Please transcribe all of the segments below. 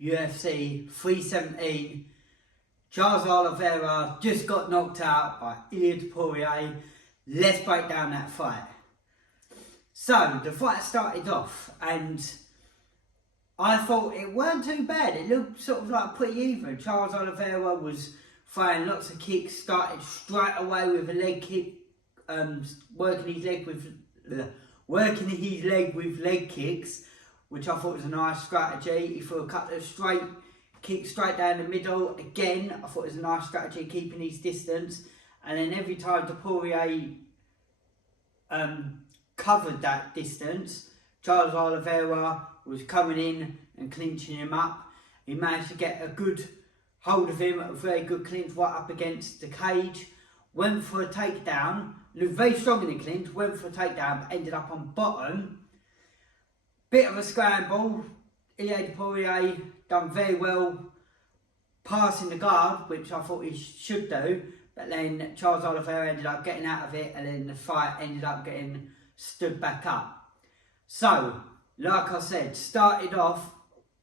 UFC 317. Charles Oliveira just got knocked out by Ilia Topuria. Let's break down that fight. So, the fight started off and I thought it weren't too bad. It looked sort of like pretty even. Charles Oliveira was throwing lots of kicks, started straight away with a leg kick, working his leg with leg kicks, which I thought was a nice strategy. He threw a couple of straight kicks straight down the middle. Again, I thought it was a nice strategy, keeping his distance. And then every time Topuria covered that distance, Charles Oliveira was coming in and clinching him up. He managed to get a good hold of him, a very good clinch right up against the cage. Went for a takedown, looked very strong in the clinch, went for a takedown, but ended up on bottom. Bit of a scramble. Ilia Topuria done very well passing the guard, which I thought he should do, but then Charles Oliveira ended up getting out of it, and then the fight ended up getting stood back up. So, like I said, started off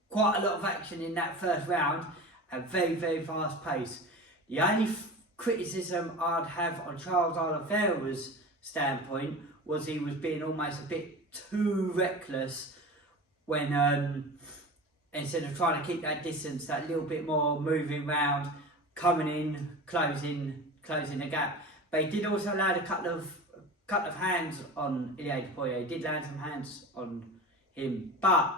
quite a lot of action in that first round at very, very fast pace. The only criticism I'd have on Charles Oliveira's standpoint was he was being almost a bit too reckless when instead of trying to keep that distance, that little bit more moving round, coming in, closing the gap. But he did also land a couple of hands on Ilia Topuria. He did land some hands on him, but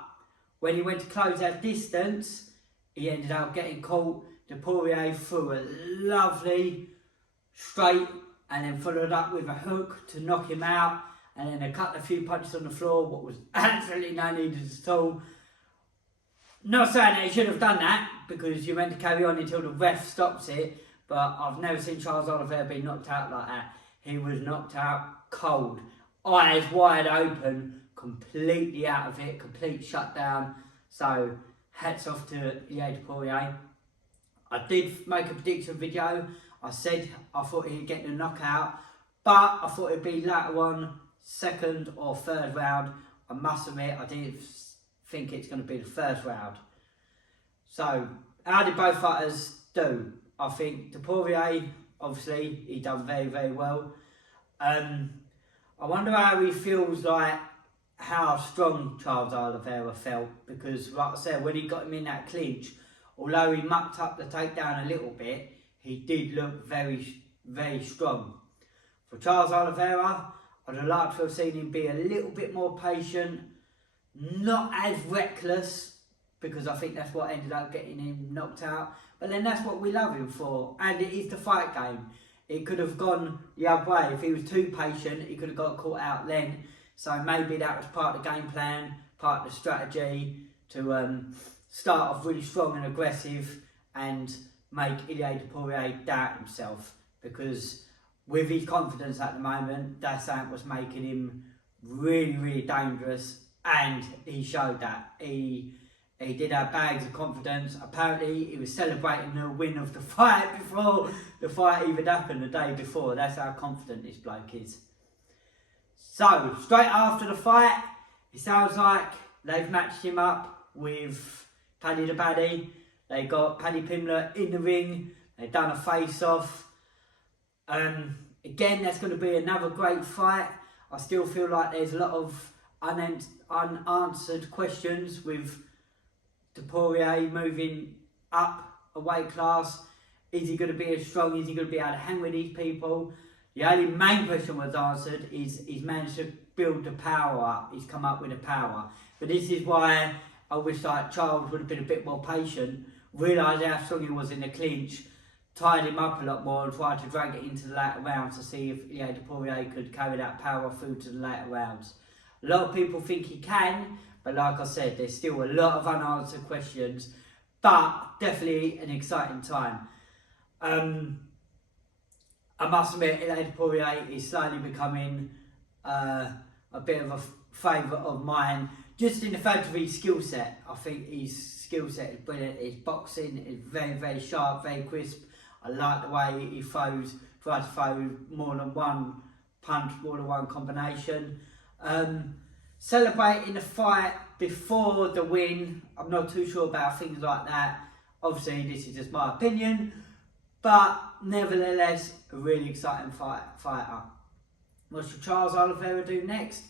when he went to close that distance, he ended up getting caught. Topuria threw a lovely straight and then followed up with a hook to knock him out, and then a few punches on the floor, what was absolutely no need at all. Not saying that he should have done that, because you're meant to carry on until the ref stops it, but I've never seen Charles Oliveira be knocked out like that. He was knocked out cold, eyes wide open, completely out of it, complete shutdown. So hats off to Ilia Topuria. I did make a prediction video. I said I thought he'd get the knockout, but I thought it'd be later on, second or third round. I must admit, I didn't think it's going to be the first round. So, how did both fighters do? I think Topuria, obviously, he done very, very well. I wonder how he feels like, how strong Charles Oliveira felt, because like I said, when he got him in that clinch, although he mucked up the takedown a little bit, he did look very, very strong. For Charles Oliveira, I'd have liked to have seen him be a little bit more patient, not as reckless, because I think that's what ended up getting him knocked out. But then that's what we love him for, and it is the fight game. It could have gone the other way. If he was too patient, he could have got caught out then. So maybe that was part of the game plan, part of the strategy, to start off really strong and aggressive and make Ilia Topuria doubt himself, because with his confidence at the moment, that's what's making him really, really dangerous, and he showed that. He did have bags of confidence. Apparently, he was celebrating the win of the fight before the fight even happened the day before. That's how confident this bloke is. So, straight after the fight, it sounds like they've matched him up with Paddy the Baddy. They got Paddy Pimblett in the ring. They've done a face-off. Again, that's going to be another great fight. I still feel like there's a lot of unanswered questions with Topuria moving up a weight class. Is he going to be as strong? Is he going to be able to hang with these people? The only main question was answered is he's managed to build the power up. He's come up with the power. But this is why I wish like Charles would have been a bit more patient, realised how strong he was in the clinch, tied him up a lot more and tried to drag it into the later rounds to see if Ilia Topuria could carry that power through to the later rounds. A lot of people think he can, but like I said, there's still a lot of unanswered questions, but definitely an exciting time. I must admit, Ilia Topuria is slowly becoming a bit of a favourite of mine, just in the fact of his skill set. I think his skill set is brilliant. His boxing is very, very sharp, very crisp. I like the way he tries to throw more than one punch, more than one combination. Celebrating the fight before the win. I'm not too sure about things like that. Obviously, this is just my opinion, but nevertheless, a really exciting fighter. What should Charles Oliveira do next?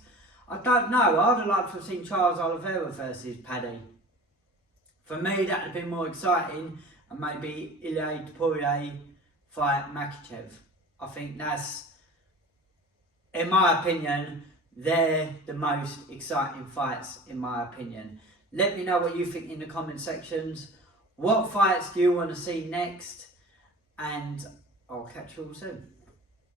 I don't know. I'd have liked to have seen Charles Oliveira versus Paddy. For me, that would have been more exciting, and maybe Ilia Topuria fight Makhachev. I think that's, in my opinion, they're the most exciting fights, in my opinion. Let me know what you think in the comment sections. What fights do you want to see next? And I'll catch you all soon.